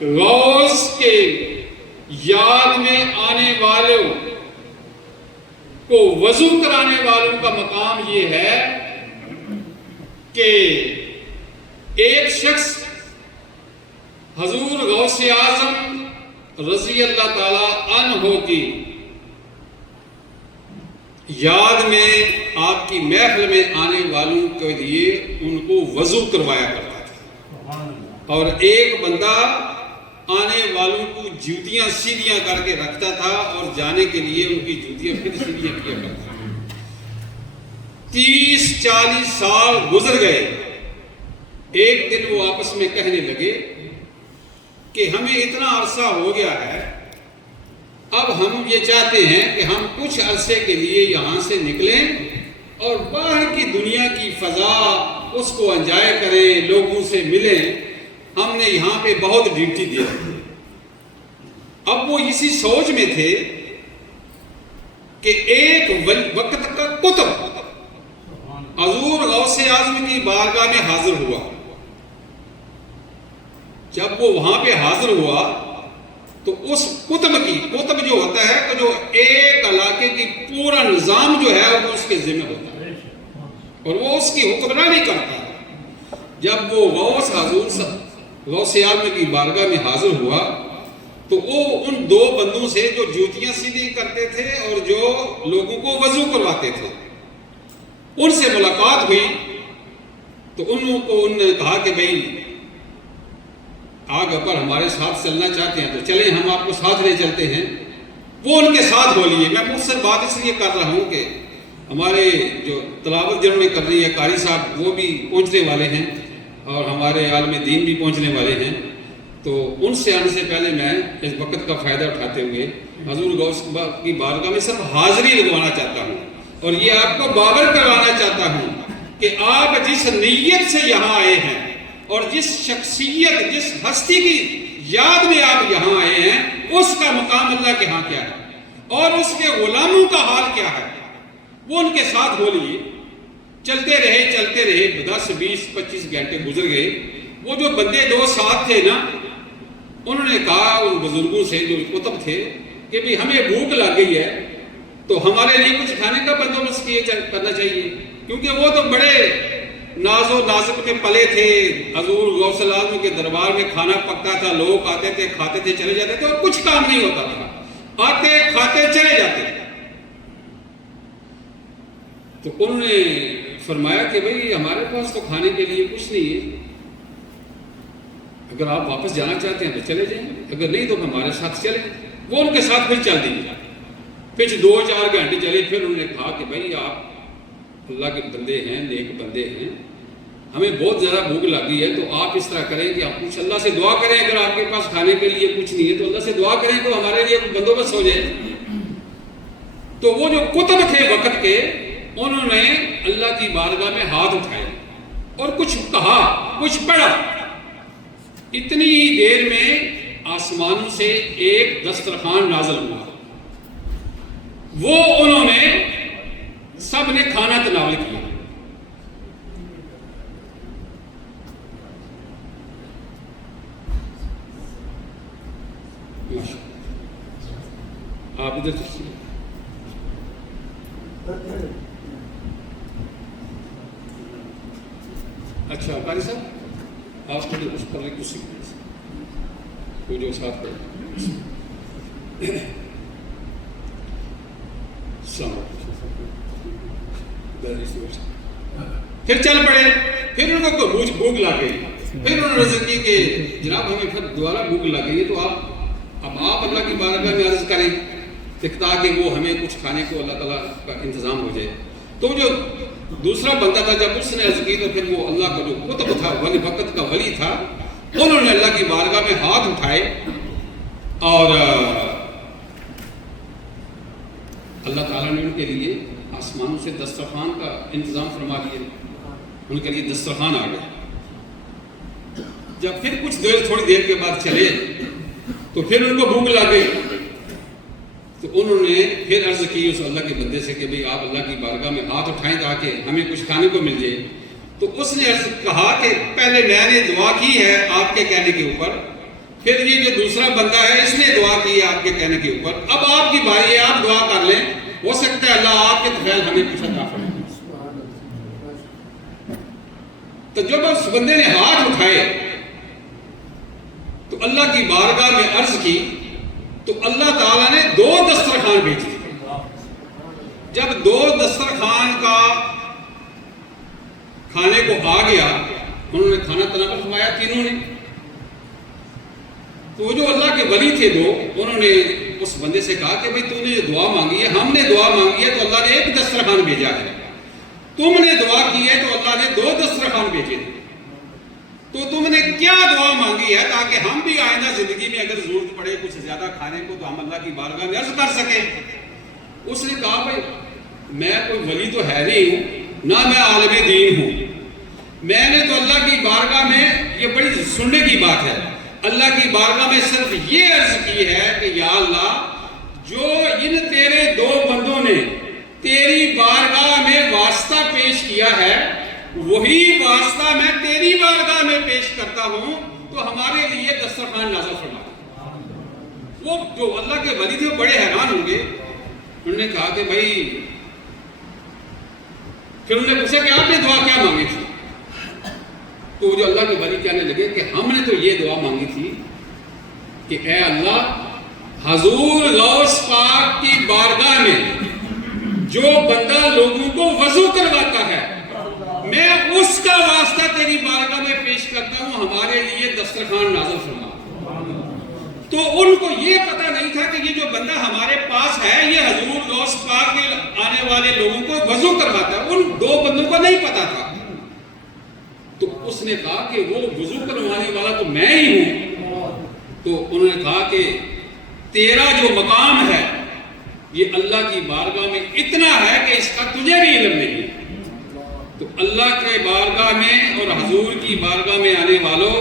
غوث کے یاد میں آنے والوں کو وضو کرانے والوں کا مقام یہ ہے کہ ایک شخص حضور غوث اعظم رضی اللہ تعالی عنہ کی یاد میں آپ کی محفل میں آنے والوں کے لیے ان کو وضو کروایا کرتا تھا، اور ایک بندہ آنے والوں کو جوتیاں سیدھیاں کر کے رکھتا تھا اور جانے کے لیے ان کی جوتیاں پھر سیدھیاں کیا کرتا تھا۔ 30-40 سال گزر گئے، ایک دن وہ آپس میں کہنے لگے کہ ہمیں اتنا عرصہ ہو گیا ہے، اب ہم یہ چاہتے ہیں کہ ہم کچھ عرصے کے لیے یہاں سے نکلیں اور باہر کی دنیا کی فضا اس کو انجوائے کریں، لوگوں سے ملیں، ہم نے یہاں پہ بہت ڈیوٹی دی۔ اب وہ اسی سوچ میں تھے کہ ایک وقت کا قطب حضور غوث اعظم کی بارگاہ میں حاضر ہوا۔ جب وہ وہاں پہ حاضر ہوا تو اس قطب جو ہوتا ہے کہ جو ایک علاقے کی پورا نظام جو ہے وہ اس کے ذمہ ہوتا ہے اور وہ اس کی حکمرانی کرتا ہے۔ جب وہ غوث اعظم کی بارگاہ میں حاضر ہوا تو وہ ان دو بندوں سے جو جوتیاں سیدھی کرتے تھے اور جو لوگوں کو وضو کرواتے تھے، ان سے ملاقات ہوئی تو انہوں نے کہا کہ بھئی آگ پر ہمارے ساتھ چلنا چاہتے ہیں تو چلیں، ہم آپ کو ساتھ لے چلتے ہیں۔ وہ ان کے ساتھ ہو لیے۔ میں مختصر بات اس لیے کر رہا ہوں کہ ہمارے جو تلاوت جنہوں نے کر رہی ہے قاری صاحب وہ بھی پہنچنے والے ہیں اور ہمارے عالم دین بھی پہنچنے والے ہیں، تو ان سے آنے سے پہلے میں اس وقت کا فائدہ اٹھاتے ہوئے حضور غوث کی بارگاہ میں صرف حاضری لگوانا چاہتا ہوں اور یہ آپ کو باور کروانا چاہتا ہوں کہ آپ جس نیت سے یہاں آئے ہیں اور جس شخصیت، جس ہستی کی یاد میں آپ یہاں آئے ہیں، اس کا مقام اللہ کے ہاں کیا ہے اور اس کے غلاموں کا حال کیا ہے، وہ ان کے ساتھ ہو لیے۔ چلتے رہے 10 20 25 گھنٹے گزر گئے۔ وہ جو بندے دو ساتھ تھے نا، انہوں نے کہا ان بزرگوں سے جو قطب تھے کہ بھی ہمیں بھوک لگ گئی ہے تو ہمارے لیے کچھ کھانے کا بندوبست کرنا چاہیے، کیونکہ وہ تو بڑے ناز و نازک میں پلے تھے۔ حضور غوث اعظم کے دربار میں کھانا پکتا تھا، لوگ آتے تھے، کھاتے تھے، چلے جاتے تھے اور کچھ کام نہیں ہوتا تھا، آتے کھاتے چلے جاتے تھے۔ تو انہوں نے فرمایا کہ بھئی ہمارے پاس تو کھانے کے لیے کچھ نہیں ہے، اگر آپ واپس جانا چاہتے ہیں تو چلے جائیں، اگر نہیں تو ہمارے ساتھ چلیں۔ وہ ان کے ساتھ پھر چل دیے۔ پھر 2-4 گھنٹے چلے، پھر انہوں نے کہا کہ بھئی آپ اللہ کے بندے ہیں، نیک بندے ہیں، ہمیں بہت زیادہ بھوک لگی ہے، تو آپ اس طرح کریں کہ آپ کچھ اللہ سے دعا کریں، اگر آپ کے پاس کھانے کے لیے کچھ نہیں ہے تو اللہ سے دعا کریں تو ہمارے لیے بندوبست ہو جائے۔ تو وہ جو قطب تھے وقت کے، انہوں نے اللہ کی بارگاہ میں ہاتھ اٹھائے اور کچھ کہا، کچھ پڑھا۔ اتنی ہی دیر میں آسمانوں سے ایک دسترخوان نازل ہوا، وہ انہوں نے سب نے کھانا تناول کیا۔ آپ ادھر اچھا قاری صاحب آپ تھوڑے اس پر کچھ سیکھیں، وہ جو ساتھ پڑھیں۔ پھر چل پڑے، پھر ان کو بھوک لگ گئی، پھر انہوں نے عرض کی کہ جناب ہمیں پھر دوبارہ بھوک لگ گئی ہے، تو اب آپ اللہ کی بارگاہ میں عرض کریں تاکہ وہ ہمیں کچھ کھانے کو اللہ تعالیٰ کا انتظام ہو جائے۔ تو جو دوسرا بندہ تھا جب اس نے عرض کی تو پھر وہ اللہ کا جو قطب تھا، ولی وقت کا ولی تھا، انہوں نے اللہ کی بارگاہ میں ہاتھ اٹھائے اور اللہ تعالیٰ نے ان کے لیے آسمانوں سے دسترخوان کا انتظام فرما دیا، ان کے لیے دسترخوان آ گیا۔ جب پھر کچھ دیر تھوڑی دیر کے بعد چلے تو پھر ان کو بھوک لگ گئی، تو انہوں نے پھر عرض کی اس اللہ کے بندے سے کہ بھئی آپ اللہ کی بارگاہ میں ہاتھ اٹھائیں تاکہ ہمیں کچھ کھانے کو مل جائے۔ تو اس نے کہا کہ پہلے میں نے دعا کی ہے آپ کے کہنے کے اوپر، پھر یہ جو دوسرا بندہ ہے اس نے دعا کی ہے آپ کے کہنے کے اوپر، اب آپ کی باری ہے، آپ دعا کر لیں، ہو سکتا ہے اللہ آپ کے طفیل ہمیں کچھ عطا فرمائے۔ تو جب اس بندے نے ہاتھ اٹھائے تو اللہ کی بارگاہ میں عرض کی تو اللہ تعالیٰ نے 2 دسترخوان بھیجے۔ جب 2 دسترخوان کا کھانے کو آ گیا، انہوں نے کھانا تناول فرمایا تینوں نے، تو وہ جو اللہ کے ولی تھے 2، انہوں نے اس بندے سے کہا کہ بھئی تو نے جو دعا مانگی ہے، ہم نے دعا مانگی ہے تو اللہ نے 1 دسترخوان بھیجا ہے، تم نے دعا کی ہے تو اللہ نے 2 دسترخوان بھیجے، تو تم نے کیا دعا مانگی ہے تاکہ ہم بھی آئندہ زندگی میں اگر ضرورت پڑے کچھ زیادہ کھانے کو تو ہم اللہ کی بارگاہ میں عرض کر سکیں۔ اس نے کہا بھئی میں کوئی ولی تو ہے نہیں ہوں، نہ میں عالم دین ہوں، میں نے تو اللہ کی بارگاہ میں، یہ بڑی سننے کی بات ہے، اللہ کی بارگاہ میں صرف یہ عرض کی ہے کہ یا اللہ جو ان تیرے 2 بندوں نے تیری بارگاہ میں واسطہ پیش کیا ہے وہی واسطہ میں تیری بارگاہ میں پیش کرتا ہوں، تو ہمارے لیے دسترخوان نازل فرما۔ وہ جو اللہ کے ولی تھے بڑے حیران ہوں گے، انہوں نے کہا کہ بھائی، پھر انہوں نے پوچھا کہ آپ نے دعا کیا مانگی تھی؟ تو جو اللہ کے ولی کہنے لگے کہ ہم نے تو یہ دعا مانگی تھی کہ اے اللہ حضور غوث پاک کی بارگاہ میں جو بندہ لوگوں کو وضو کرواتا ہے میں اس کا واسطہ تیری بارگاہ میں پیش کرتا ہوں، ہمارے لیے دسترخوان نازل فرما۔ تو ان کو یہ پتہ نہیں تھا کہ یہ جو بندہ ہمارے پاس ہے یہ حضور غوث پاک کے آنے والے لوگوں کو وضو کرواتا ہے، ان 2 بندوں کو نہیں پتا تھا۔ تو اس نے کہا کہ وہ وضو کروانے والا تو میں ہی ہوں۔ تو انہوں نے کہا کہ تیرا جو مقام ہے یہ اللہ کی بارگاہ میں اتنا ہے کہ اس کا تجھے بھی علم نہیں۔ تو اللہ کے بارگاہ میں اور حضور کی بارگاہ میں آنے والوں،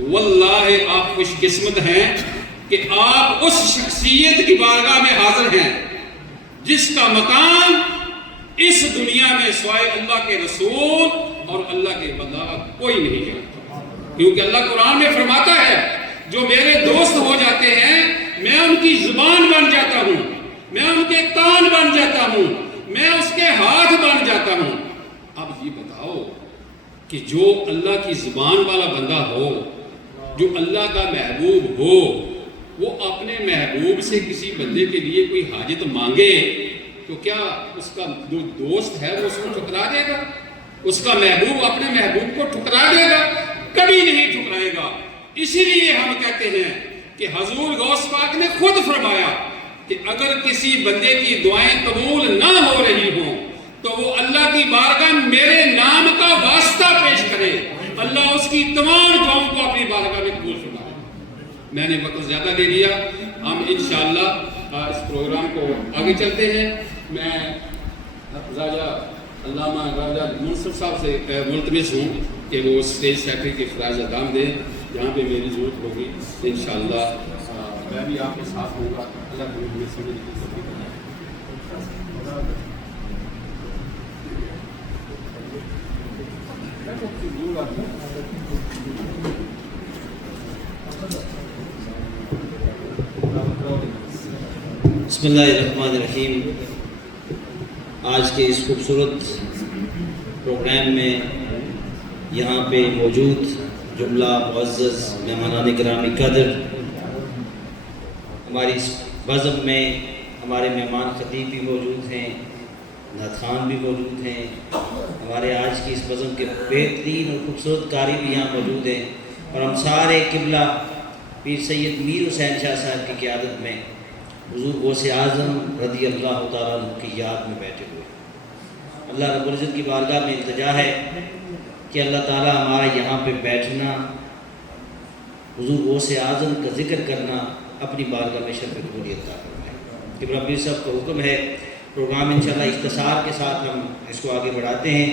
واللہ آپ خوش قسمت ہیں کہ آپ اس شخصیت کی بارگاہ میں حاضر ہیں جس کا مقام اس دنیا میں سوائے اللہ کے رسول اور اللہ کے بندہ کوئی نہیں جانتا، کیونکہ اللہ قرآن میں فرماتا ہے جو میرے دوست ہو جاتے ہیں میں ان کی زبان بن جاتا ہوں، میں ان کے کان بن جاتا ہوں، میں اس کے ہاتھ بن جاتا ہوں۔ اب یہ بتاؤ کہ جو اللہ کی زبان والا بندہ ہو، جو اللہ کا محبوب ہو، وہ اپنے محبوب سے کسی بندے کے لیے کوئی حاجت مانگے تو کیا اس کا جو دوست ہے وہ اس کو ٹھکرا دے گا؟ اس کا محبوب اپنے محبوب کو ٹھکرا دے گا؟ کبھی نہیں ٹھکرائے گا۔ اسی لیے ہم کہتے ہیں کہ حضور غوث پاک نے خود فرمایا کہ اگر کسی بندے کی دعائیں قبول نہ ہو رہی ہوں تو وہ اللہ کی بارگاہ میرے نام کا واسطہ پیش کرے، اللہ اس کی تمام دعاؤں کو اپنی بارگاہ میں قبول فرمائے۔ میں نے وقت زیادہ لے لیا، ہم انشاءاللہ اس پروگرام کو آگے چلتے ہیں۔ میں راجہ علامہ راجہ منصف صاحب سے ملتمس ہوں کہ وہ اسٹیج سیکرٹری کے فراز اقدام دیں، جہاں پہ میری ضرورت ہوگی انشاءاللہ میں بھی آپ کے ساتھ ہوں گا۔ اللہ کو ہمیں سمجھ کی توفیق عطا بسم اللہ الرحمن الرحیم۔ آج کے اس خوبصورت پروگرام میں یہاں پہ موجود جملہ معزز مہمانان گرامی قدر، ہماری اس بزم میں ہمارے مہمان خطیب بھی موجود ہیں، نعت خوان بھی موجود ہیں، ہمارے آج کی اس بزم کے بہترین اور خوبصورت قاری بھی یہاں موجود ہیں، اور ہم سارے قبلہ پیر سید میر حسین شاہ صاحب کی قیادت میں حضور غوث اعظم رضی اللہ تعالیٰ عنہ کی یاد میں بیٹھے ہوئے۔ اللہ رب العزت کی بارگاہ میں التجا ہے کہ اللہ تعالیٰ ہمارا یہاں پہ بیٹھنا، حضور غوث اعظم کا ذکر کرنا اپنی بارگاہ میں شرف قبولیت عطا فرمائے۔ ابراہیم پیر صاحب کا حکم ہے، پروگرام انشاءاللہ اختصار کے ساتھ ہم اس کو آگے بڑھاتے ہیں۔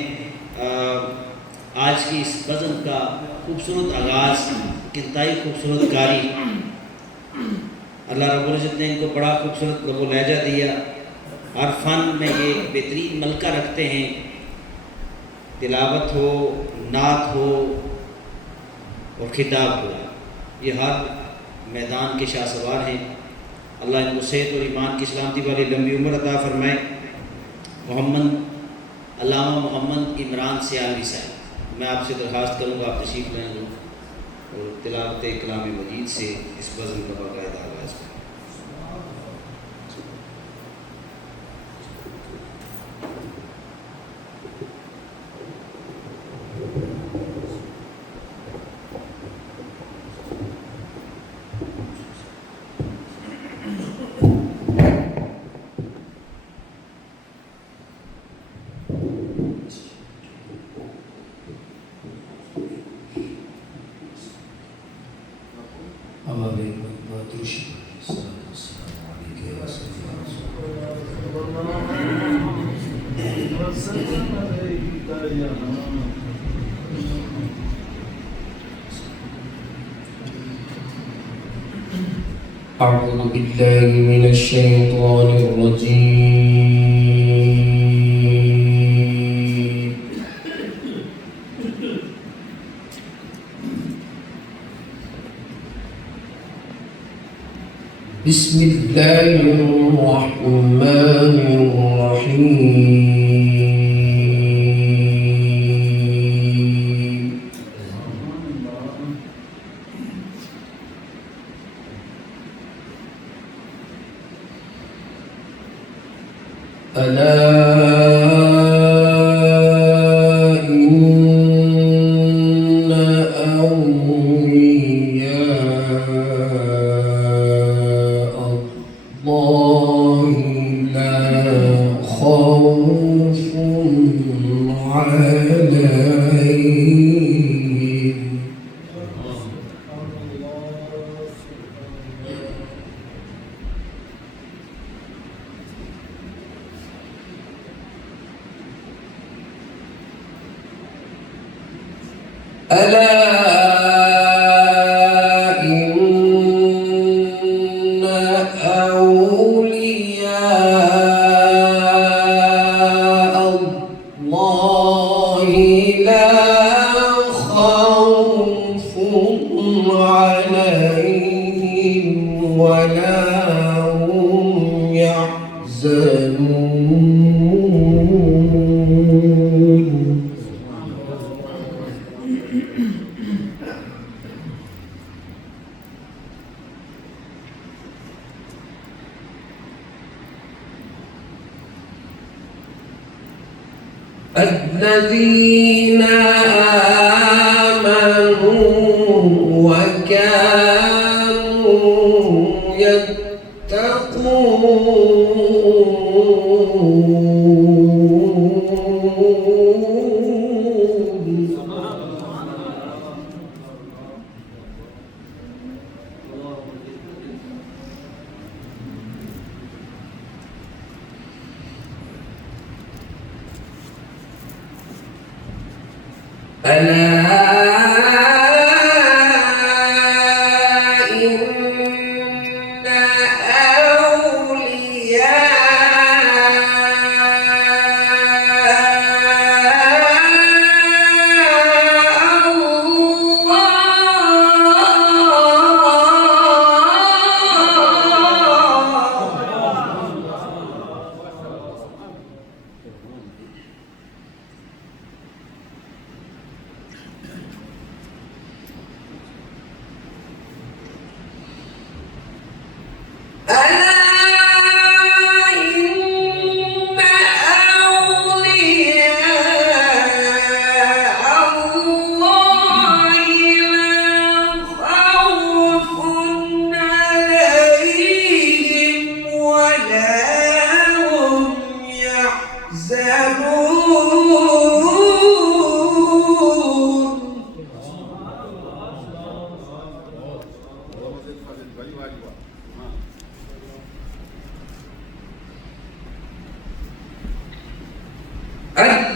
آج کی اس بزم کا خوبصورت آغاز انتہائی خوبصورت قاری، اللہ رب العزت نے ان کو بڑا خوبصورت لب و لہجہ دیا، ہر فن میں یہ بہترین ملکہ رکھتے ہیں، تلاوت ہو، نعت ہو اور خطاب ہو، یہ ہر میدان کے شاہ سوار ہیں۔ اللہ ان کو صحت اور ایمان کی سلامتی والی لمبی عمر عطا فرمائے۔ علامہ محمد عمران سیالوی صاحب، میں آپ سے درخواست کروں گا آپ تشریف لائیں گے اور تلاوت کلام مجید سے اس بزم کا باقاعدہ آغاز کریں۔ أعوذ بالله من الشيطان الرجيم. بسم الله الرحمن الرحيم. ألا إن أولياء الله لا خوف عليهم ألا إن أولياء الله لا خوف عليهم ولا هم يحزنون. الذين آمنوا وكانوا ألا إن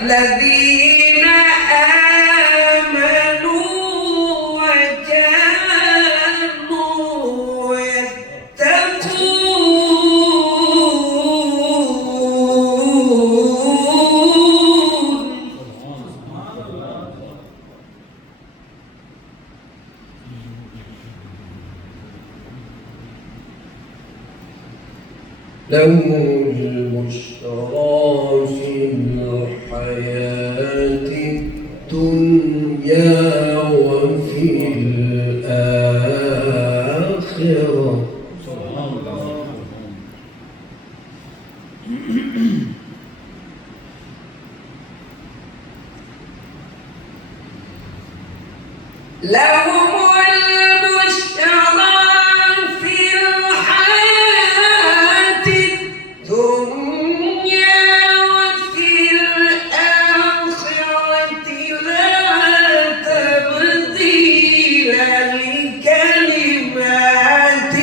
الذين آمنوا وكانوا يتقون له البشرى في الحياة الدنيا وفي الآخرة. لهم البشرى في الحياة الدنيا وفي الآخرة لا تبديل لكلمات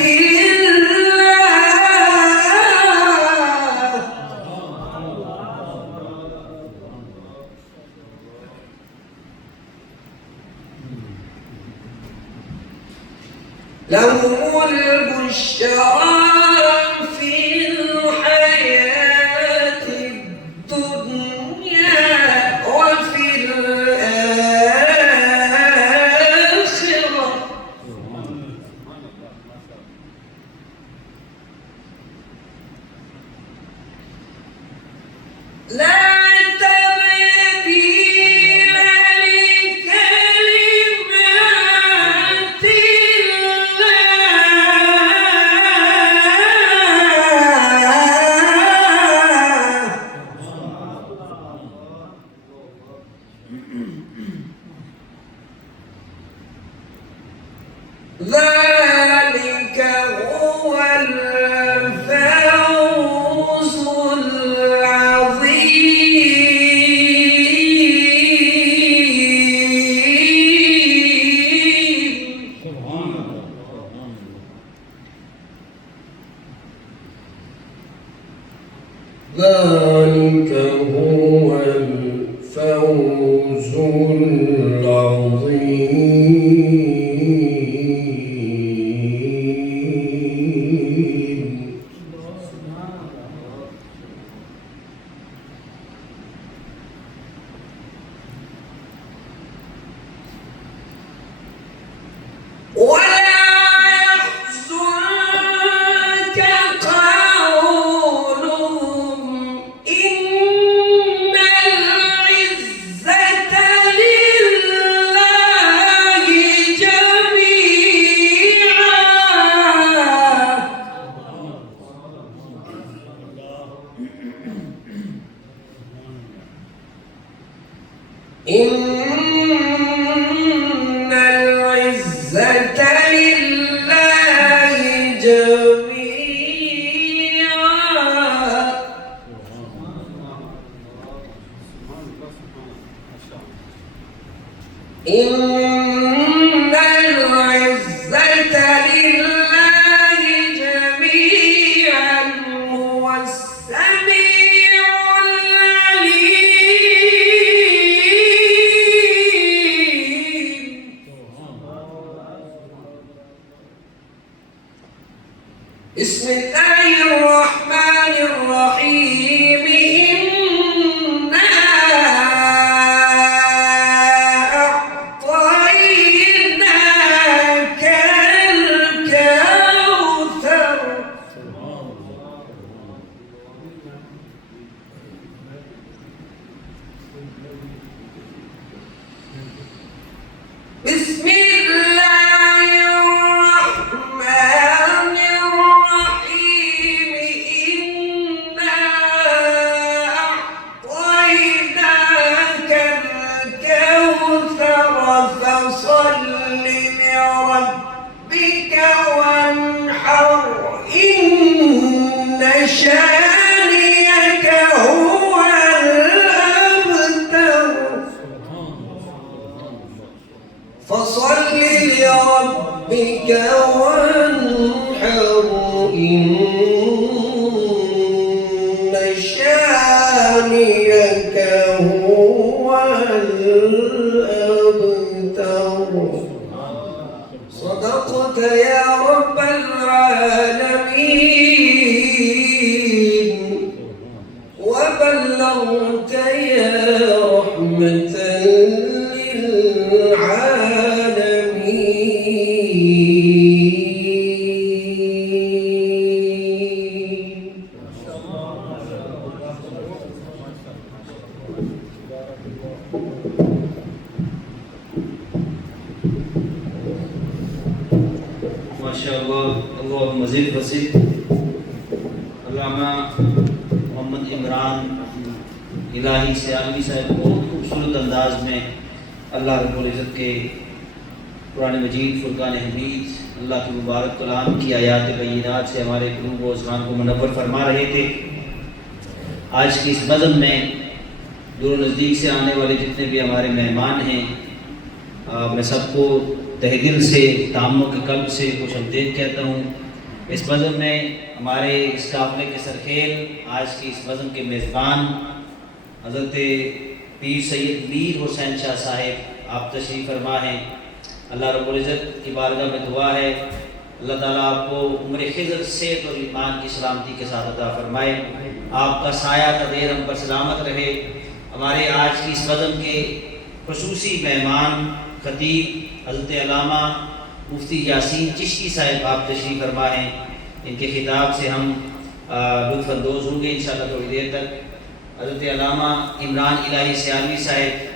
لهم البشرى في الحياة الدنيا وفي الآخرة لا تبديل لكلمات ذلك هو الفوز العظيم. ذلك هو الفوز العظيم. ولا يحزنك قولهم إن العزة لله جميعا. إن العزة لله جميعا. إن العزة لله جميعا هو السميع العليم. بسم الله الرحمن الرحيم. إنا أعطيناك الكوثر. بسم الله الرحمن الرحيم. إنا أعطيناك الكوثر فصل لربك وانحر إن شانئك هو الأبتر. فصل لربك وانحر إن شانئك هو الأبتر. صدقت يا رب العالمين وبلغت يا رحمة للعالمين. ماشاءاللہ اللہ مزید وسیع علامہ محمد عمران الہی سیالوی صاحب بہت خوبصورت انداز میں اللہ رب العزت کے قرآن مجید فرقان حمید اللہ کے مبارک کلام کی آیات بینات سے ہمارے قلوب و اذہان کو منور فرما رہے تھے۔ آج کی اس نظم میں دور و نزدیک سے آنے والے جتنے بھی ہمارے مہمان ہیں میں سب کو تہ دل سے تعمق کے قلب سے خوش آمدید کہتا ہوں۔ اس نظم میں ہمارے اس قافلے کے سرخیل آج کی اس نظم کے میزبان حضرت پیر سید میر حسین شاہ صاحب آپ تشریف فرما ہیں۔ اللہ رب العزت کی بارگاہ میں دعا ہے اللہ تعالیٰ آپ کو عمر خضر صحت اور ایمان کی سلامتی کے ساتھ عطا فرمائے، آپ کا سایہ قدیر ہم پر سلامت رہے۔ ہمارے آج کی اس نظم کے خصوصی مہمان خطیب حضرت علامہ مفتی یاسین چشتی صاحب آپ تشریف فرما ہیں، ان کے خطاب سے ہم لطف اندوز ہوں گے انشاءاللہ تھوڑی دیر تک۔ حضرت علامہ عمران الہی سیالوی صاحب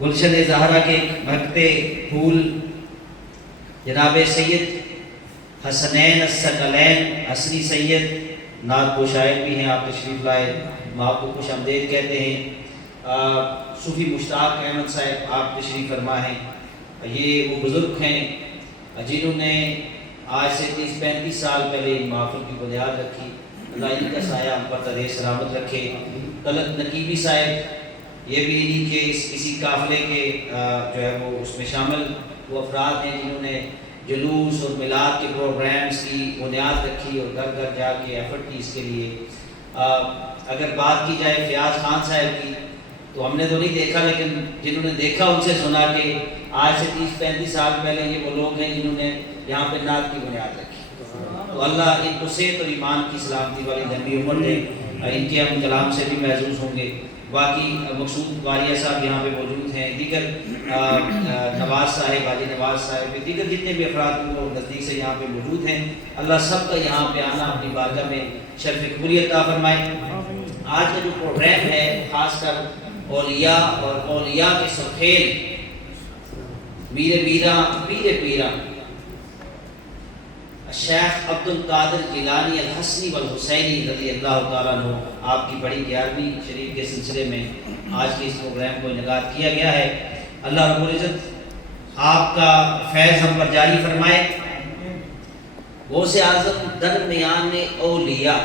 گلشن زہرا کے مہکتے پھول، جناب سید حسنین الثقلین حسنی سید نعت کو شاعر بھی ہیں، آپ تشریف لائے، ہم آپ کو خوش آمدید کہتے ہیں۔ صوفی مشتاق احمد صاحب آپ تشریف فرما ہیں، یہ وہ بزرگ ہیں جنہوں نے آج سے 30-35 سال پہلے محفل کی بنیاد رکھی، اللہ ان کا سایہ ہم پر قدر سلامت رکھے۔ طلعت نقیبی صاحب یہ بھی انہی کے اسی قافلے کے جو ہے وہ اس میں شامل وہ افراد ہیں جنہوں نے جلوس اور میلاد کے پروگرامز کی بنیاد رکھی اور گھر گھر جا کے ایفرٹ کی اس کے لیے۔ اگر بات کی جائے فیاض خان صاحب کی تو ہم نے تو نہیں دیکھا، لیکن جنہوں نے دیکھا ان سے سنا کہ آج سے 30-35 سال پہلے یہ وہ لوگ ہیں جنہوں نے یہاں پہ نعت کی بنیاد رکھی، تو اللہ ان کو صحت اور ایمان کی سلامتی والی لمبی عمر دے، ان کے ہم کلام سے بھی محظوظ ہوں گے۔ باقی مقصود واریہ صاحب یہاں پہ موجود ہیں، دیگر نواز صاحب حاجی نواز صاحب دیگر جتنے بھی افراد کو نزدیک سے یہاں پہ موجود ہیں، اللہ سب کا یہاں پہ آنا اپنی بارگاہ میں شرف قبولیت عطا فرمائے۔ آج کا جو پروگرام ہے خاص کر اولیاء اور اولیاء کے سرخیل میر میرا پیر پیرا شیخ عبد القادر جیلانی الحسنی والحسینی رضی اللہ تعالیٰ عنہ آپ کی بڑی 11ویں شریف کے سلسلے میں آج کے اس پروگرام کو انعقاد کیا گیا ہے۔ اللہ رب العزت آپ کا فیض ہم پر جاری فرمائے۔ غوث اعظم درمیان اولیاء،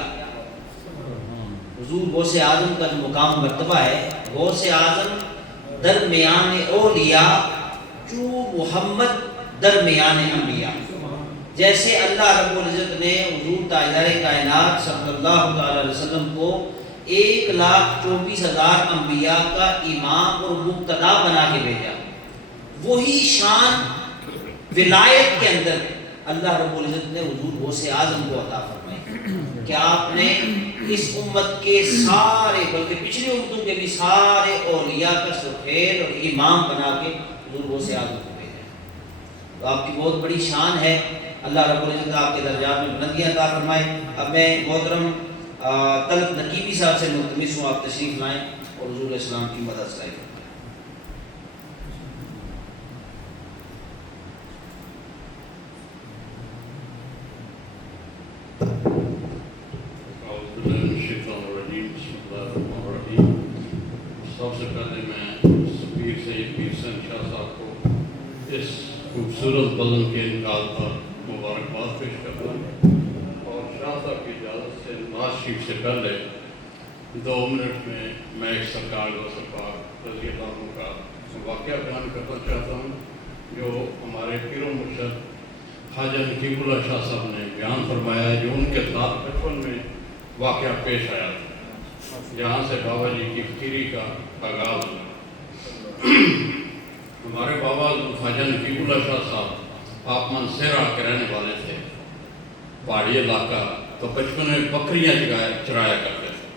حضور غوث اعظم کا جو مقام مرتبہ ہے، غوث اعظم درمیان اولیاء جو محمد درمیان انبیاء، جیسے اللہ رب العزت نے حضور تاجدار کائنات صلی اللہ علیہ وسلم کو 1,24,000 انبیاء کا امام اور مقتدا بنا کے بھیجا، وہی شان ولایت کے اندر اللہ رب العزت نے حضور غوث اعظم کو عطا فرمائی کہ آپ نے اس امت کے سارے بلکہ پچھلی امتوں کے بھی سارے اولیاء کا سرخیل اور امام بنا کے حضور غوث اعظم کو بھیجا۔ تو آپ کی بہت بڑی شان ہے، اللہ رب العزت آپ کے درجات میں بلندیاں عطا فرمائے۔ اب میں محترم طلعت نقیبی صاحب سے ملتمس ہوں آپ تشریف لائیں اور حضور علیہ السلام کی مدد افزائی کریں۔ سب سے پہلے میں پیر سید پیر حسین شاہ صاحب کو اس خوبصورت بزم کے انعقاد پر مبارکباد پیش کرتا ہوں، اور شاہ صاحب کی اجازت سے نواز شریف سے پہلے 2 منٹ میں ایک سرکار غوث پاک رضی اللہ عنہ کا واقعہ بیان کرنا چاہتا ہوں جو ہمارے پیر و مرشد خواجہ نقیب اللہ شاہ صاحب نے بیان فرمایا ہے، جو ان کے ساتھ بچپن میں واقعہ پیش آیا تھا، جہاں سے بابا جی کی فقیری کا آغاز ہوا۔ ہمارے بابا خواجہ نقیب اللہ شاہ صاحب آپ منصیرہ کے رہنے والے تھے، پہاڑی علاقہ، تو بچپن میں بکریاں چرایا کرتے تھے۔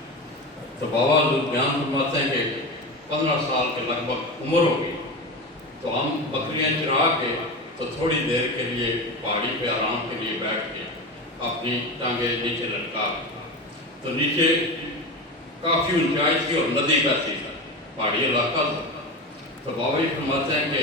تو بابا بیان فرماتے ہیں کہ 15 سال کے لگ بھگ عمر ہوگی، تو ہم بکریاں چرا کے تو تھوڑی دیر کے لیے پہاڑی پہ آرام کے لیے بیٹھ کے اپنی ٹانگیں نیچے لٹکا، تو نیچے کافی اونچائی تھی اور ندی بہتی تھی، پہاڑی علاقہ تھا۔ تو بابا جی فرماتے ہیں کہ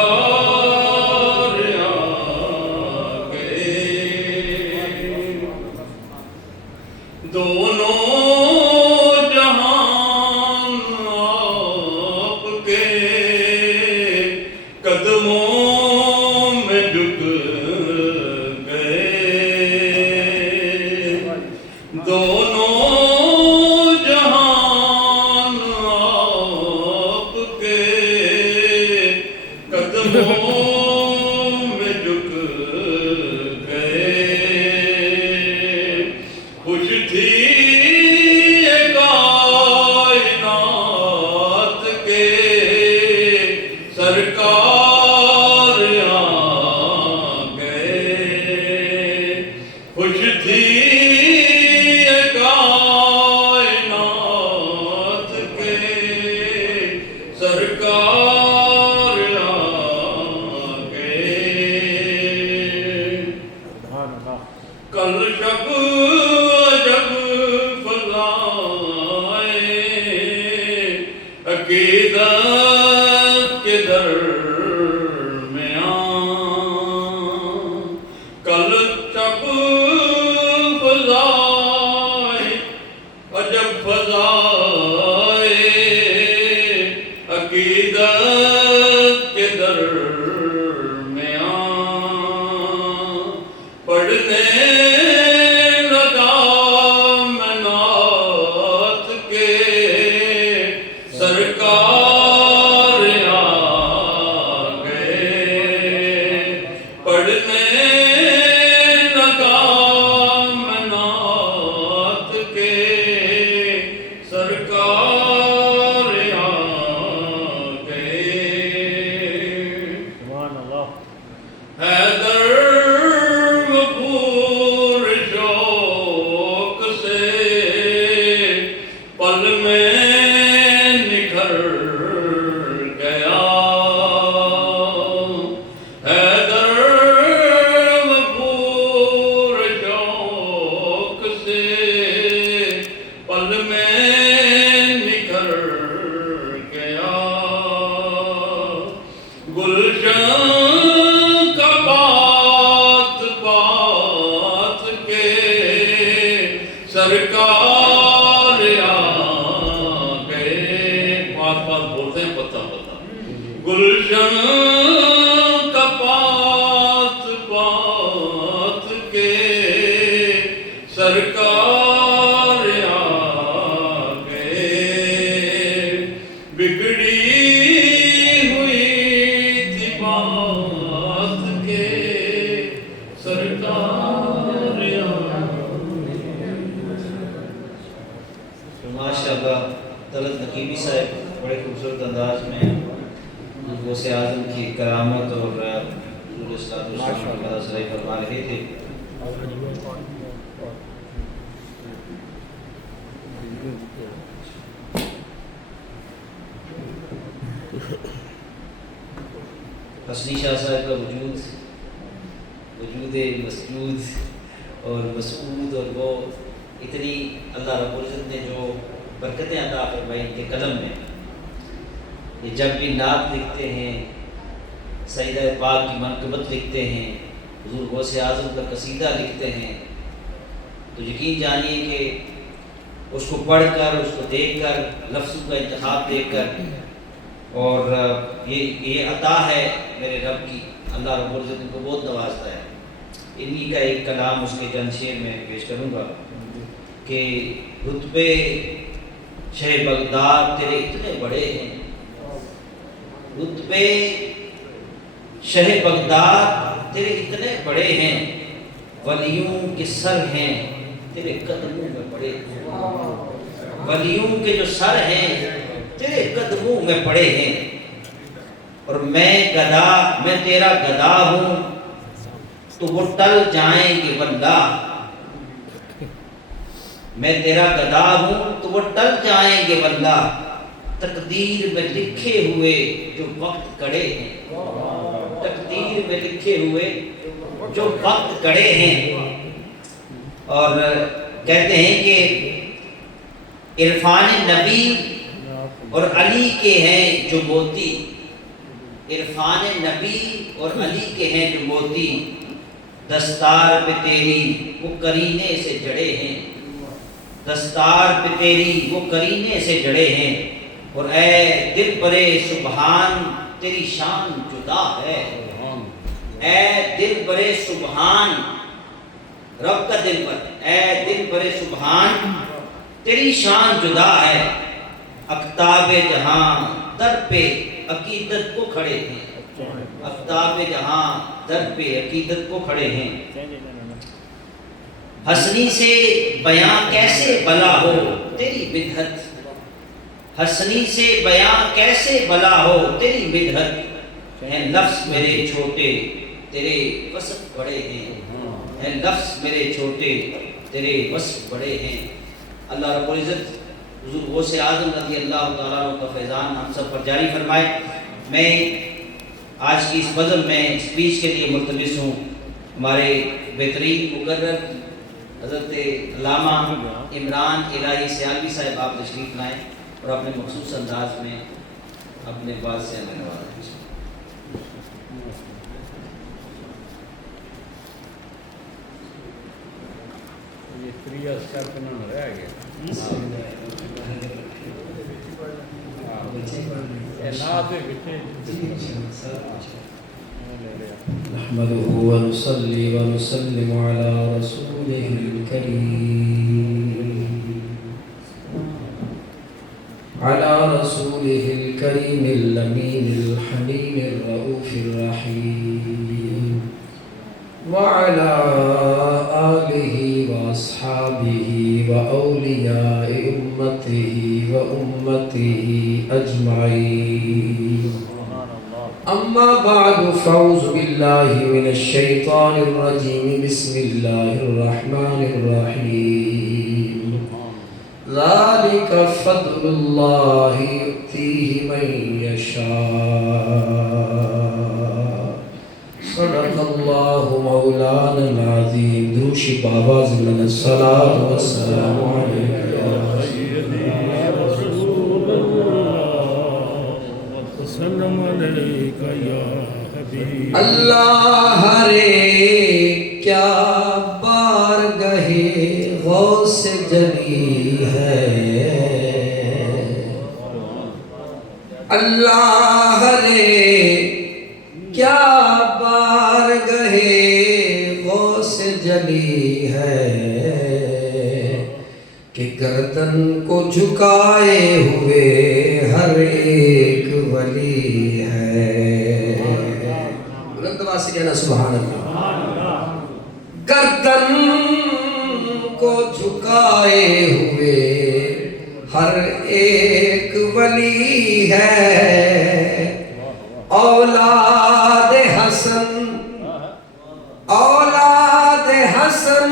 آ گئے دونوں جہان آپ کے قدموں میں جھک گئے دونوں جہان آپ کے قدموں میں جھک گئے خوش تھی یہ کائنات کے سرکار آ گئے خوش تھی یہ کائنات کے سرکار آ گئے کل شب جب فضائیں عقیدت کے درمیان کل شب فضائیں عجب فضائیں عقیدت کے درمیان پڑھنے لگا میں نعت کے سرکار آ گئے پڑھنے لگا میں نعت کے سرکار آ گئے حیدر غفور شوق سے پل میں نکھر گیا حیدر غفور شوق سے پل میں نکھر گیا گلشن کا بات بات کے سرکار آ گئے بات بات بولتے ہیں پتہ پتہ گلشن کا بات بات کے سرکار آ گئے بگڑی ہوئی تھی بات کے سرکار آ ماشاءاللہ طلعت نقیبی صاحب بڑے خوبصورت انداز میں غوث اعظم کی کرامت اور حضور صلی اللہ علیہ وسلم کا ذکر فرما رہے تھے حسنی شاہ صاحب کا وجود مسجود اور مسعود اور وہ اتنی اللہ رب العزت نے جو برکتیں عطا فرمائی ان کے قلم میں یہ جب بھی نعت لکھتے ہیں سیدہ پاک کی منقبت لکھتے ہیں حضور غوث اعظم کا قصیدہ لکھتے ہیں تو یقین جانیے کہ اس کو پڑھ کر اس کو دیکھ کر لفظوں کا انتخاب دیکھ کر اور یہ عطا ہے میرے رب کی اللہ رب العزت ان کو بہت نوازتا ہے انہی کا ایک کلام اس کے چند شعر میں پیش کروں گا کہ رتبے شہ بغداد تیرے اتنے بڑے ہیں رتبے شہ بغداد تیرے اتنے بڑے ہیں ولیوں کے سر ہیں تیرے قدموں میں پڑے ہیں ولیوں کے جو سر ہیں تیرے قدموں میں پڑے ہیں اور میں تیرا گدا ہوں تو وہ ٹل جائیں گے واللہ میں تیرا گدا ہوں تو وہ ٹل جائیں گے واللہ تقدیر میں لکھے ہوئے جو وقت کڑے ہیں تقدیر میں لکھے ہوئے جو وقت کڑے ہیں اور کہتے ہیں کہ عرفان نبی اور علی کے ہیں جو موتی عرفان نبی اور علی کے ہیں جو موتی، دستار پہ تیری وہ کرینے سے جڑے ہیں، دستار پہ تیری وہ کرینے سے جڑے ہیں، اور اے دل برے سبحان تیری شان جدا ہے، اے دل برے سبحان رب کا دل پر، اے دل برے سبحان تیری شان جدا ہے، اقطاب جہاں در پہ عقیدت کو کھڑے ہیں، اقطاب جہاں در پہ عقیدت کو کھڑے ہیں، حسنی سے بیاں کیسے بلا ہو تیری بدعت، حسنی سے بیاں کیسے بلا ہو تیری بدعت، ہیں لفظ میرے چھوٹے تیرے وصف بڑے ہیں، ہیں لفظ میرے چھوٹے تیرے وصف بڑے ہیں۔ اللہ رب العزت حضور غوث اعظم رضی اللہ تعالیٰ عنہ کا فیضان ہم سب پر جاری فرمائے۔ میں آج کی اس بزم میں اسپیچ کے لیے ملتمس ہوں ہمارے بہترین مقرر حضرت علامہ عمران الہی سیالوی صاحب، آپ تشریف لائیں اور اپنے مخصوص انداز میں اپنے بات سے ہمیں نوازیں۔ یہ تریا اسٹیپ انہوں نے رہ گیا نحمده ونصلي ونسلم على رسوله الكريم الأمين الحنين الرؤوف الرحيم وعلى آله وأصحابه وأولياء أمته وأمته أجمعين، أما بعد فأعوذ بالله من الشيطان الرجيم، بسم الله الرحمن الرحيم، ذلك فضل الله يؤتيه من يشاء، صدق الله مولانا العظيم۔ دروش بابا زمن الصلاة والسلام عليك يا رسول اللہ رے کیا بارگاہ غوث جلی ہے، اللہ رے کیا بارگاہ غوث جلی ہے، کہ گردن کو جھکائے ہوئے ہر ایک ولی ہے۔ بلند آواز سے کہنا سبحان اللہ۔ گردن کو جھکائے ہوئے ہر ایک ولی ہے، اولاد حسن اولاد حسن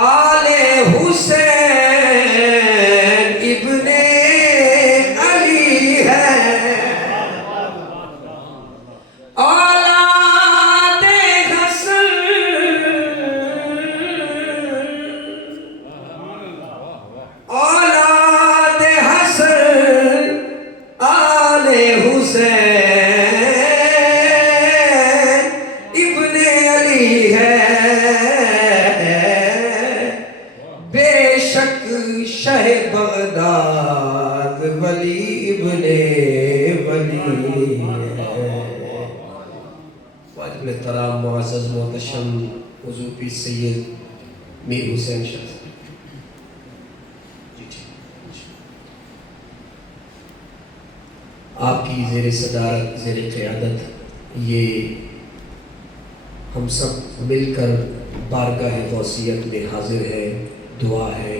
آل حسین ابن علی ہے، اولاد حسن اولاد حسن آل حسین ابن علی ہے، بے شک شہ بغداد ولی ابن ولی ہے۔ واجب احترام معزز محتشم حضور پیر سید میر حسین شاہ، آپ کی زیر صدارت زیر قیادت یہ ہم سب مل کر بارگاہ غوثیت میں حاضر ہے، دعا ہے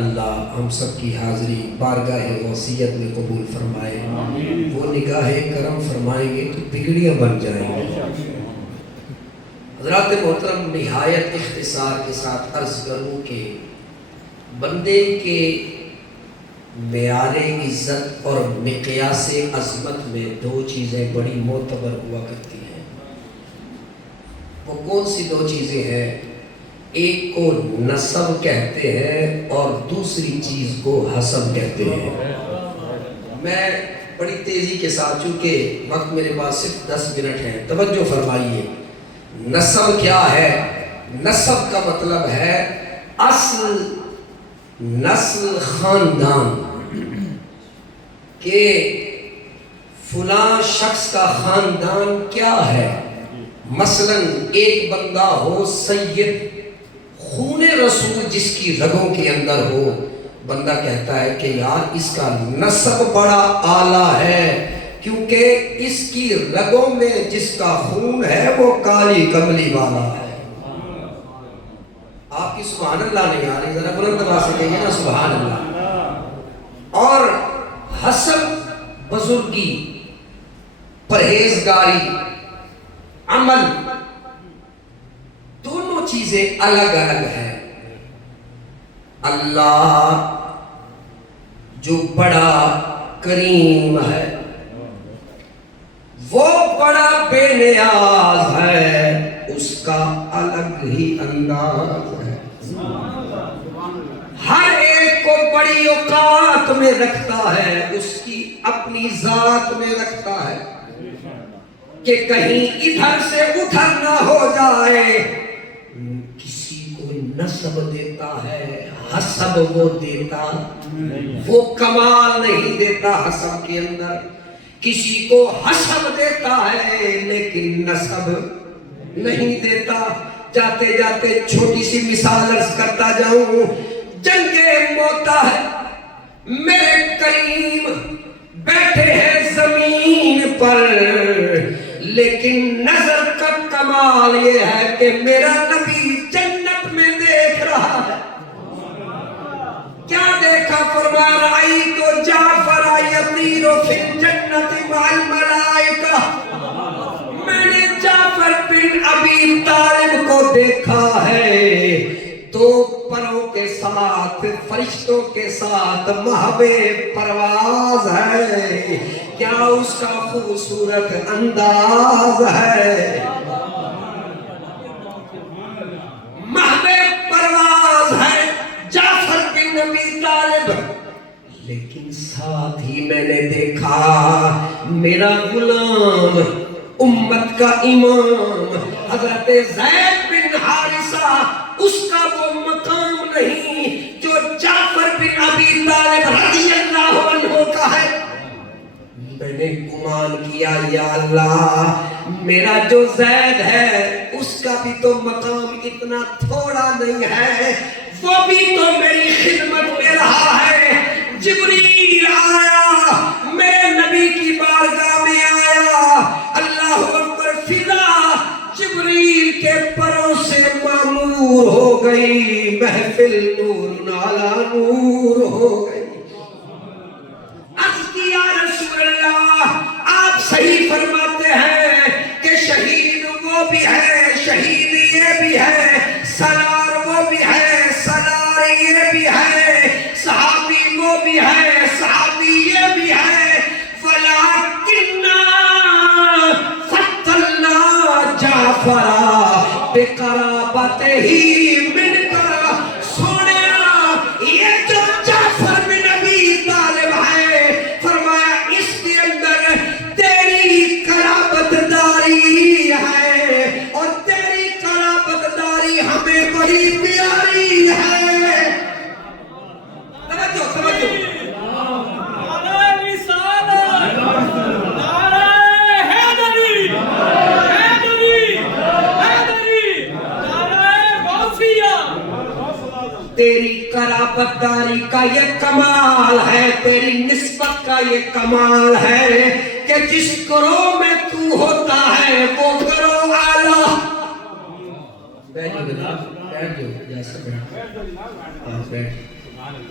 اللہ ہم سب کی حاضری بارگاہ غوثیت میں قبول فرمائے، وہ نگاہ کرم فرمائیں گے تو بگڑیاں بن جائیں گے۔ حضرات محترم، نہایت اختصار کے ساتھ عرض کروں کہ بندے کے معیار عزت اور مقیاس عظمت میں دو چیزیں بڑی معتبر ہوا کرتی ہیں۔ وہ کون سی دو چیزیں ہیں؟ ایک کو نسب کہتے ہیں اور دوسری چیز کو حسب کہتے ہیں۔ میں بڑی تیزی کے ساتھ، چونکہ وقت میرے پاس صرف 10 منٹ ہے، توجہ فرمائیے. نسب کیا ہے؟ نسب کا مطلب ہے اصل، نسل، خاندان، کہ فلاں شخص کا خاندان کیا ہے. مثلا ایک بندہ ہو سید، خون رسول جس کی رگوں کے اندر ہو، بندہ کہتا ہے کہ یار اس کا نسب بڑا اعلیٰ ہے، کیونکہ اس کی رگوں میں جس کا خون ہے وہ کالی کملی والا ہے. آپ کی سبحان اللہ نہیں آ رہی، ذرا بلند آواز سے کہیے نا سبحان اللہ. اور حسب، بزرگی، پرہیزگاری، عمل، دونوں چیزیں الگ الگ ہیں. اللہ جو بڑا کریم ہے، وہ بڑا بے نیاز ہے، اس کا الگ ہی انداز ہے. ہر ایک کو بڑی اوقات میں رکھتا ہے، اس کی اپنی ذات میں رکھتا ہے کہ کہیں ادھر سے ادھر نہ ہو جائے. کسی کو نسب دیتا ہے، حسب وہ دیتا، وہ کمال نہیں دیتا حسب کے اندر. کسی کو حسب دیتا ہے لیکن نسب نہیں دیتا. جاتے جاتے چھوٹی سی مثال عرض کرتا جاؤں. جنگ موتا ہے، میرے کریم بیٹھے ہیں زمین پر، لیکن نظر کا کمال یہ ہے کہ میرا نبی جنت میں دیکھ رہا ہے. کیا دیکھا؟ فرما رہی تو جعفر یطیر فی الجنت مع الملائکہ. میں نے جعفر بن ابی طالب کو دیکھا ہے، تو پروں کے ساتھ، فرشتوں کے ساتھ مہبے پرواز ہے. کیا اس کا خوبصورت انداز ہے، مہبے پرواز ہے جعفر بن ابی طالب. لیکن ساتھ ہی میں نے دیکھا میرا غلام، امت کا امام حضرت زید بن حارثہ، اس کا وہ مقام نہیں جو جعفر بن ابی طالب رضی اللہ عنہ کا ہے. میں نے گمان کیا یا اللہ میرا جو زید ہے اس کا بھی تو مقام اتنا تھوڑا نہیں ہے، وہ بھی تو میری خدمت میں رہا ہے. جبریل آیا، میرے نبی کی بارگاہ میں آیا، اللہ اکبر، فضا جبریل کے پروں سے معمور ہو گئی، محفل نور علی نور ہو گئی. عرض کیا رسول اللہ، آپ صحیح فرماتے ہیں کہ شہید وہ بھی ہے، شہید یہ بھی ہے، سالار وہ بھی ہے، سالار یہ بھی ہے، صحابی وہ بھی ہے، صحابی یہ بھی ہے. وَلَكِنَّا فَضَّلْنَا جَعْفَرَ بِقَرَابَتِهِ مِنْكَ. سونیا، یہ جو جعفر بن ابی طالب ہے، فرمایا اس کے اندر تیری قرابت داری ہے، اور تیری قرابت داری ہمیں بڑی پیاری ہے. توجہ توجہ. تیری قرابت داری کا یہ کمال ہے، تیری نسبت کا یہ کمال ہے کہ جس گروہ میں تو ہوتا ہے وہ گروہ اعلیٰ.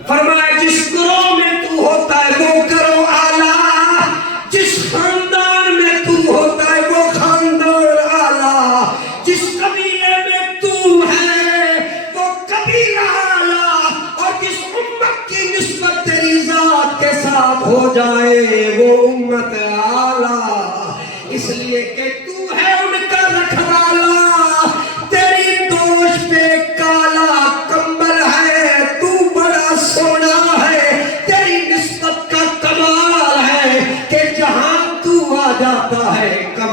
فرمایا جس گروہ میں تو ہوتا ہے وہ گروہ اعلیٰ، جس خاندان میں تو ہوتا ہے وہ خاندان اعلیٰ، جس قبیلے میں تو ہے وہ قبیلہ اعلیٰ، اور جس امت کی نسبت تیری ذات کے ساتھ ہو جائے وہ امت اعلیٰ. اس لیے کہ تو ہے ان کا رکھوالا، تیری دوش پہ کالا کمبل ہے، تو بڑا سونا ہے. تیری نسبت کا کمال ہے کہ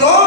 2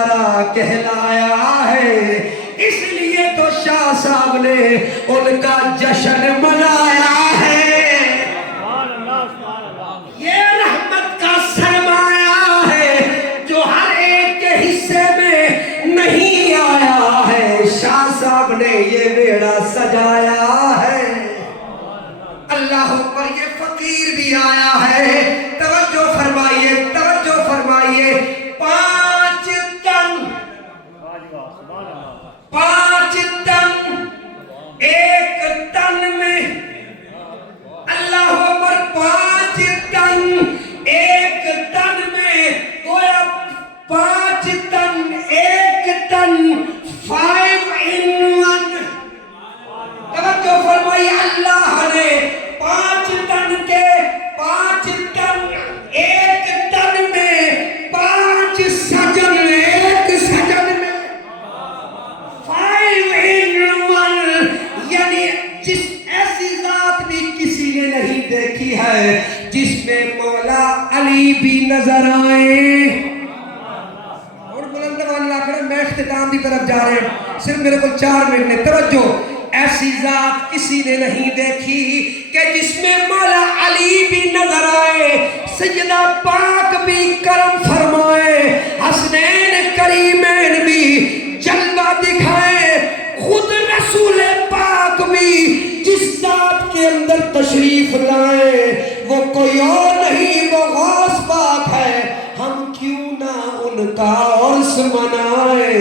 دوبارہ کہلایا ہے، اس لیے تو شاہ صاحب نے ان کا جشن منایا ہے۔ یہ رحمت کا سرمایہ ہے جو ہر ایک کے حصے میں نہیں آیا ہے، شاہ صاحب نے یہ بیڑا سجایا ہے۔ اللہ پر یہ فقیر بھی آیا ہے، توجہ فرمائیے، توجہ فرمائیے، 5 ٹن 1 ٹن میں، اللہ پر 5 ٹن 1 ٹن میں، گویا 5 ٹن 1 ٹن 5 in 1۔ توجہ فرمائیے، اللہ نے 5 ٹن کے 5 ٹن 1 ٹن میں 5 سجن، 1 سجن میں 5 in 1، یعنی جس ایسی ذات بھی کسی نے نہیں دیکھی ہے جس میں مولا علی بھی نظر آئے۔ اور بلندوان آخر میں اختتام کی طرف جا رہے ہیں، صرف میرے کو 4 منٹ نے، توجہ، ایسی ذات کسی نے نہیں دیکھی کہ جس میں مولا علی بھی نظر آئے، سیدہ پاک بھی کرم فرمائے، حسنین کریمین بھی جلوہ دکھائے، خود رسول پاک بھی جس ذات کے اندر تشریف لائے وہ کوئی اور نہیں، وہ غوث پاک ہے، ہم کیوں نہ ان کا عرس منائے۔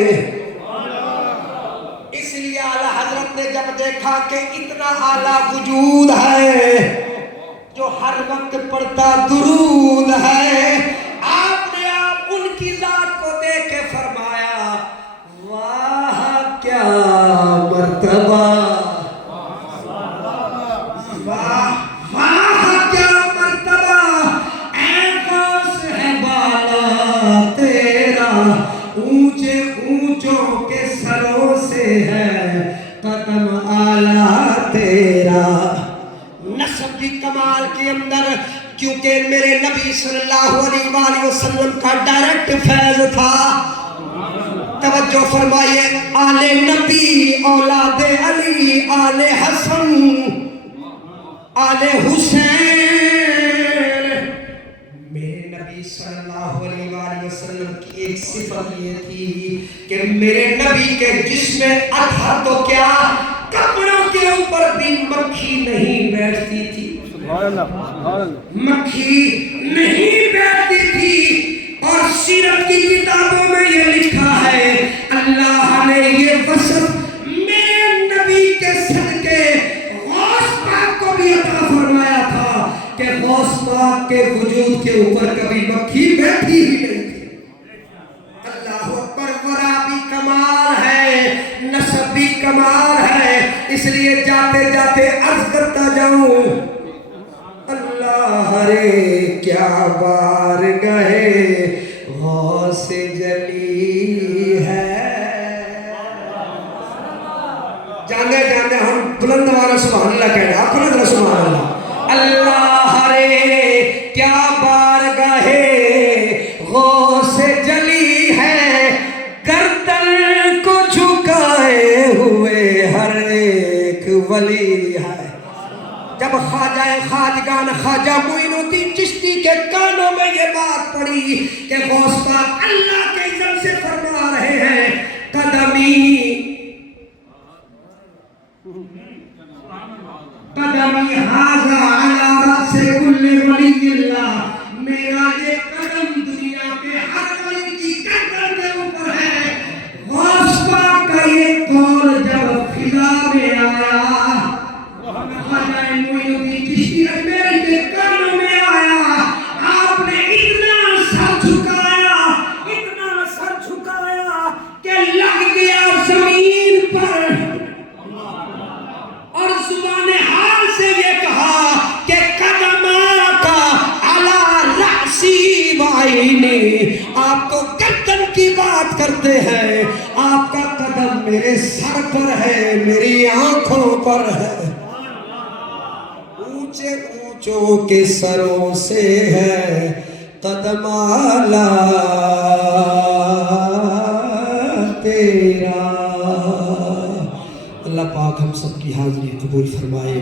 اس لیے اعلیٰ حضرت نے جب دیکھا کہ اتنا اعلیٰ وجود ہے جو ہر وقت پڑھتا درود ہے، آپ نے ان کی ذات کو دیکھ کے فرمایا، واہ کیا مرتبہ، واہ کیا مرتبہ، اے غوث ہے بالا تیرا، اونچے اونچوں کے سروں سے ہے قدم اعلیٰ تیرا۔ نسب کی کمال کے اندر کیونکہ میرے نبی صلی اللہ علیہ وآلہ وسلم کا ڈائریکٹ فیض تھا، توجہ فرمائیے، آل نبی اولاد علی، آل حسن، آل حسین۔ میرے نبی صلی اللہ علیہ وآلہ وسلم کی ایک صفت یہ تھی کہ میرے نبی کے جسم اطہر تو کیا، کپڑوں کے اوپر بھی مکھی نہیں بیٹھتی تھی، مکھی نہیں بیٹھتی تھی۔ اور سیرت کی کتابوں میں یہ لکھا ہے، اللہ نے یہ وصف میرے نبی کے صدقے غوث پاک کو بھی عطا فرمایا تھا کہ غوث پاک کے وجود کے اوپر کبھی مکھی بیٹھی ہی نہیں تھی۔ اللہ اکبر، ورا بھی کمال ہے، نسب بھی کمال ہے، اس لیے جاتے جاتے عرض کرتا جاؤں، اللہ رے کیا بارگاہ غوث جلی ہے۔ جانے جانے ہم بلند والا سبحان اللہ کہہ رہے ہیں، آپ بلند والا سبحان اللہ۔ اللہ رے کیا بارگاہ غوث جلی ہے، گردن کو جھکائے ہوئے ہر ایک ولی ہے۔ جب خواجہ خواجگان خواجہ معین الدین چشتی کے کانوں میں یہ بات پڑی کہ غوث پاک اللہ کے عزم سے فرما رہے ہیں، قدمی ھذا علی رأس کل ولی اللہ، میرا یہ قدم دنیا کے ہر ولی کی گردن کے اوپر ہے۔ غوث پاک کا یہ قول جب فضا میں آیا، خواجہ معین الدین چشتی اجمیری کے کانوں میں آیا، آپ نے اتنا سر جھکایا کہ لگ گیا زمین پر، اور زبان حال سے یہ کہا کہ قدمہ کا علی رأسی وعینی، آپ تو گردن کی بات کرتے ہیں، آپ کا قدم میرے سر پر ہے، میری آنکھوں پر ہے، اونچے اونچوں کے سروں سے ہے قدم اعلیٰ تیرا. اللہ پاک ہم سب کی حاضری قبول فرمائے.